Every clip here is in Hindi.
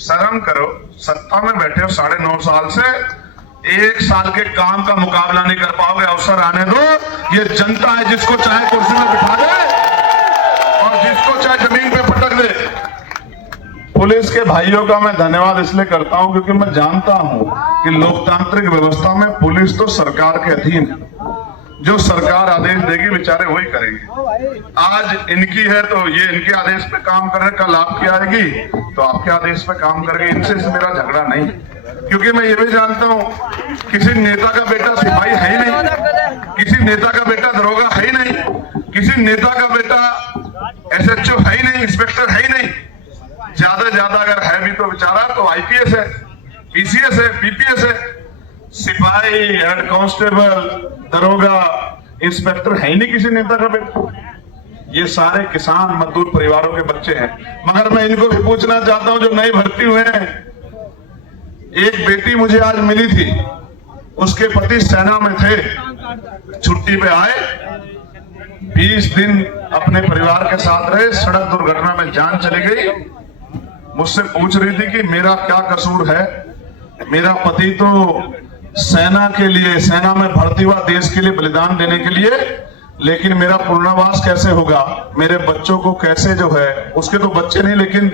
शर्म करो, सत्ता में बैठे हो 9.5 साल से, 1 साल के काम का मुकाबला नहीं कर पाओगे। अवसर आने दो, ये जनता है जिसको चाहे कुर्सी में बिठा दे और जिसको चाहे जमीन पे पटक दे। पुलिस के भाइयों का मैं धन्यवाद इसलिए करता हूं क्योंकि मैं जानता हूं कि लोकतांत्रिक व्यवस्था में पुलिस तो सरकार के अधीन है, जो सरकार आदेश देगी बेचारे वही करेंगे। आज इनकी है तो ये इनके आदेश पे काम कर रहे, कल आपकी आएगी तो आपके आदेश पे काम करेंगे। इनसे मेरा झगड़ा नहीं, क्योंकि मैं ये भी जानता हूँ किसी नेता का बेटा सिपाही है ही नहीं, किसी नेता का बेटा दरोगा है ही नहीं, किसी नेता का बेटा SHO है ही नहीं, इंस्पेक्टर है ही नहीं। ज्यादा अगर है भी तो बेचारा तो IPS है, PCS है, PPS है। सिपाही, हेड कांस्टेबल, दरोगा, इंस्पेक्टर है ही नहीं किसी नेता का बेटा। ये सारे किसान मजदूर परिवारों के बच्चे हैं। मगर मैं इनको भी पूछना चाहता हूं जो नई भर्ती हुए हैं। एक बेटी मुझे आज मिली थी, उसके पति सेना में थे, छुट्टी पे आए, 20 दिन अपने परिवार के साथ रहे, सड़क दुर्घटना में जान चली गई। मुझसे पूछ रही थी कि मेरा क्या कसूर है, मेरा पति तो सेना के लिए, सेना में भर्ती हुआ देश के लिए बलिदान देने के लिए, लेकिन मेरा पुनर्वास कैसे होगा, मेरे बच्चों को कैसे जो है, उसके तो बच्चे नहीं लेकिन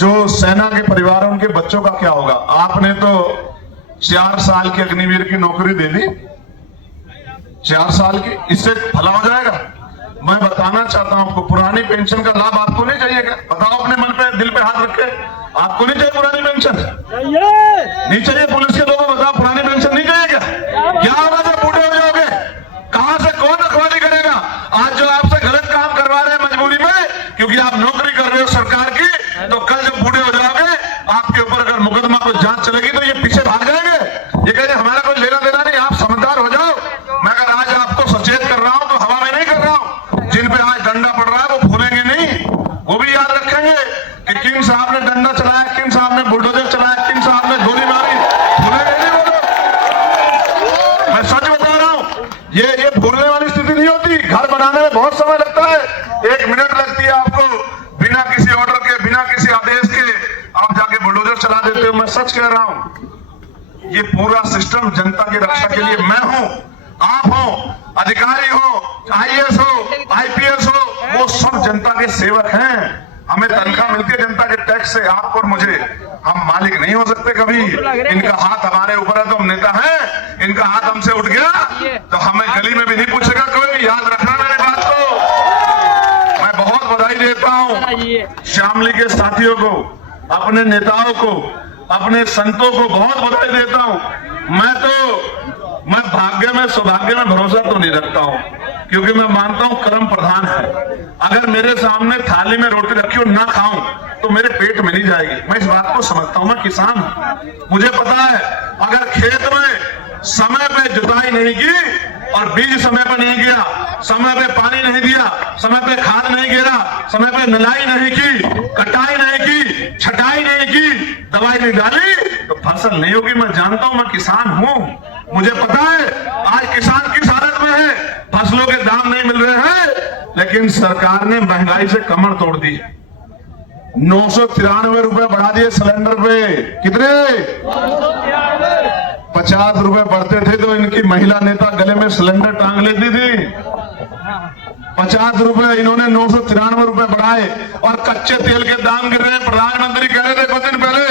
जो सेना के परिवार है उनके बच्चों का क्या होगा। आपने तो 4 साल की अग्निवीर की नौकरी दे दी, 4 साल की, इससे भला हो जाएगा। मैं बताना चाहता हूं आपको, पुरानी पेंशन का लाभ आपको नहीं चाहिए क्या? बताओ अपने मन पे, दिल पे हाथ रखे, आपको नहीं चाहिए पुरानी पेंशन? नहीं चाहिए? पुलिस के लोगों को बताओ, पुरानी पेंशन नहीं चाहिए क्या? क्या होगा जब बूढ़े हो जाओगे? कहां से कौन रखवाली करेगा? आज जो आपसे गलत काम करवा रहे हैं मजबूरी में, क्योंकि आप नौकरी कर रहे हो सरकार की, तो कल जब बूढ़े हो जाओगे आपके ऊपर अगर मुकदमा को जांच चलेगी तो ये पीछे भाग जाएंगे। ये कहेंगे हमारा कोई लेना देना नहीं, आप समझदार हो जाओ। मैं अगर आज आपको सचेत कर रहा हूं तो हवा में नहीं कर रहा हूं। जिन पे आज डंडा पड़ रहा है वो भूलेंगे नहीं, वो भी याद रखेंगे कि किंग साहब ने डंडा चलाया, किंग साहब ने बुलडोजर चलाया, किंग साहब ने गोली मारी, भूलेंगे नहीं वो लोग। मैं सच बता रहा हूं, ये भूलने वाली स्थिति नहीं होती। घर बनाने में बहुत समय लगता है, 1 मिनट लगती है आपको, बिना किसी ऑर्डर के, बिना किसी आदेश के आप जाके बुलडोजर चला देते हो। मैं सच कह रहा हूं, ये पूरा सिस्टम जनता की रक्षा के लिए मैं हूं, आप हो, अधिकारी हो, IAS हो, IPS हो, वो सब जनता के सेवक हैं। हमें तनख्वाह मिलती है जनता के टैक्स से, आप और मुझे। हम मालिक नहीं हो सकते कभी। इनका हाथ हमारे ऊपर है तो हम नेता हैं, इनका हाथ हमसे उठ गया तो हमें गली में भी नहीं पूछेगा कोई। याद रखना मेरी बात को। मैं बहुत बधाई देता हूं शामली के साथियों को, अपने नेताओं को, अपने संतों को बहुत बधाई देता हूं। मैं भाग्य में, सौभाग्य में भरोसा तो नहीं रखता हूं, क्योंकि मैं मानता हूं कर्म प्रधान है। अगर मेरे सामने थाली में रोटी रखी हो ना खाऊं तो मेरे पेट में नहीं जाएगी। मैं इस बात को समझता हूं, मैं किसान हूं, मुझे पता है अगर खेत में समय पे जुताई नहीं की और बीज समय पर नहीं गिरा, समय पे पानी नहीं दिया, समय पे खाद नहीं गिरा, समय पे नलाई नहीं की, कटाई नहीं की, छटाई नहीं की, दवाई नहीं डाली तो फसल नहीं होगी। मैं जानता हूं, मैं किसान हूं, मुझे पता है आज किसान किस हालत में है। फसलों के दाम नहीं मिल रहे हैं, लेकिन सरकार ने महंगाई से कमर तोड़ दी। 993 रुपए बढ़ा दिए सिलेंडर पे। कितने? 50 रुपए बढ़ते थे तो इनकी महिला नेता गले में सिलेंडर टांग लेती थी। 50 रुपए इन्होंने 993 रुपए बढ़ाए और कच्चे तेल के दाम गिर रहे हैं। प्रधानमंत्री कह रहे थे कुछ दिन पहले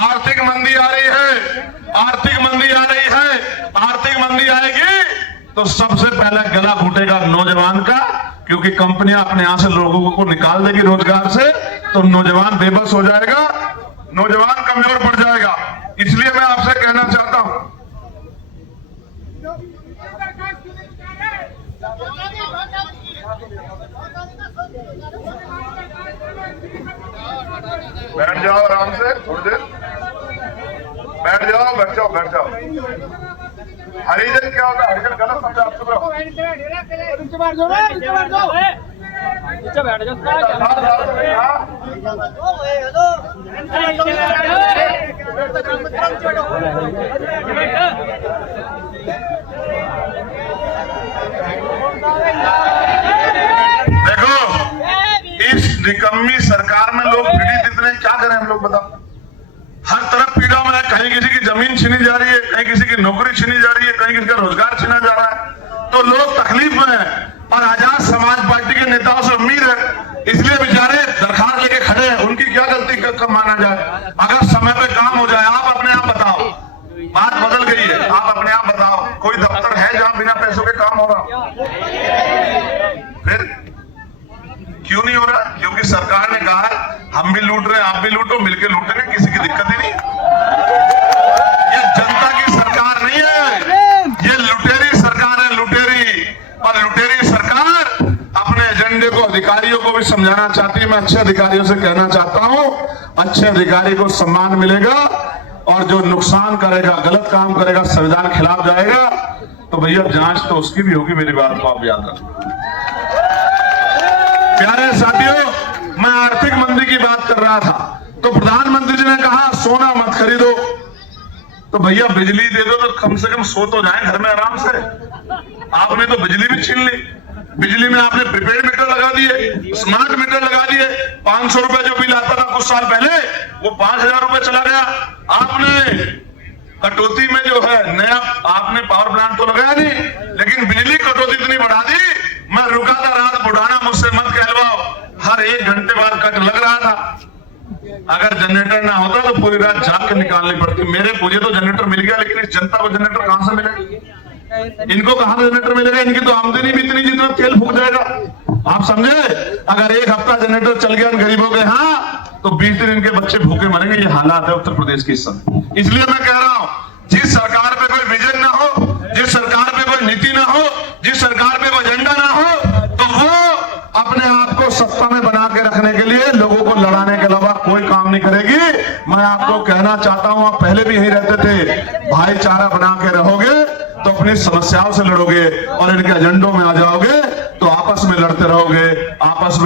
आर्थिक मंदी आ रही है, आर्थिक मंदी आ रही है, आर्थिक मंदी आएगी तो सबसे पहले गला घुटेगा नौजवान का, क्योंकि कंपनियां अपने यहां से लोगों को निकाल देगी रोजगार से, तो नौजवान बेबस हो जाएगा, नौजवान कमजोर पड़ जाएगा। इसलिए मैं आपसे कहना चाहता हूं, बैठ जाओ आराम से, थोड़ी देर बैठ जाओ, बैठ जाओ, बैठ जाओ। हरिजन क्या होता है? हरिजन गलत समझा आपको। देखो, इस निकम्मी सरकार में लोग पीड़ित इतने, क्या करें हम लोग बताओ? कहीं किसी की जमीन छीनी जा रही है, कहीं किसी की नौकरी छीनी जा रही है, कहीं किसी का रोजगार छीना जा रहा है, तो लोग तकलीफ में हैं। और आजाद समाज पार्टी के नेताओं से उम्मीद है, इसलिए बेचारे दरखास्त लेके खड़े हैं। उनकी क्या गलती कब माना जाए? अगर समय पे काम हो जाए, आप अपने आप बताओ, बात बदल गई है, आप अपने आप बताओ, कोई दफ्तर है जहां बिना पैसों के काम हो रहा? फिर क्यों नहीं हो रहा? क्योंकि सरकार ने कहा हम भी लूट रहे हैं, आप भी लूटो, मिलकर लूटेंगे, किसी की दिक्कत ही नहीं। ये जनता की सरकार नहीं है, ये लुटेरी सरकार है, लुटेरी। और लुटेरी सरकार अपने एजेंडे को अधिकारियों को भी समझाना चाहती है। मैं अच्छे अधिकारियों से कहना चाहता हूं, अच्छे अधिकारी को सम्मान मिलेगा, और जो नुकसान करेगा, गलत काम करेगा, संविधान खिलाफ जाएगा, तो भैया जांच तो उसकी भी होगी। मेरी बात को आप याद रखना। प्यारे साथियों, मैं आर्थिक मंदी की बात कर रहा था, तो प्रधानमंत्री जी ने कहा सोना मत खरीदो, तो भैया बिजली दे दो तो कम से कम सो तो जाए घर में आराम से। आपने तो बिजली भी छीन ली। बिजली में आपने प्रीपेड मीटर लगा दिए, स्मार्ट मीटर लगा दिए। 500 रुपए जो बिल आता था कुछ साल पहले, वो 5000 रुपए चला गया। आपने कटौती में जो है नया आपने पावर प्लांट तो लगाया नहीं, लेकिन बिजली कटौती इतनी बढ़ा दी, मैं रुका था रात बुढ़ाना, मुझसे मत कहलवाओ, हर 1 घंटे बाद कट लग रहा था। अगर जनरेटर ना होता तो पूरी रात जाग के निकालनी पड़ती। मुझे तो जनरेटर मिल गया, लेकिन इस जनता को जनरेटर कहां से मिलेगा? इनको कहां जनरेटर मिलेगा? इनकी तो आमदनी भी इतनी जितना तेल फूक जाएगा। आप समझे? अगर 1 हफ्ता जनरेटर चल गया गरीबों के यहाँ, तो 20 दिन इनके बच्चे भूखे मरेंगे। ये हालात है उत्तर प्रदेश की इस समय। इसलिए मैं कह रहा हूं, जिस सरकार पे कोई विजन ना हो, जिस सरकार पे कोई नीति ना हो, जिस सरकार पे कोई एजेंडा ना हो, तो वो अपने आप को सत्ता में बना के रखने के लिए लोगों को लड़ाने के अलावा कोई काम नहीं करेगी। मैं आपको कहना चाहता हूं, आप पहले भी यही रहते थे, भाईचारा बना के रहोगे तो अपनी समस्याओं से लड़ोगे, और इनके एजेंडों में आ जाओगे तो आपस में लड़ते रहोगे, आपस में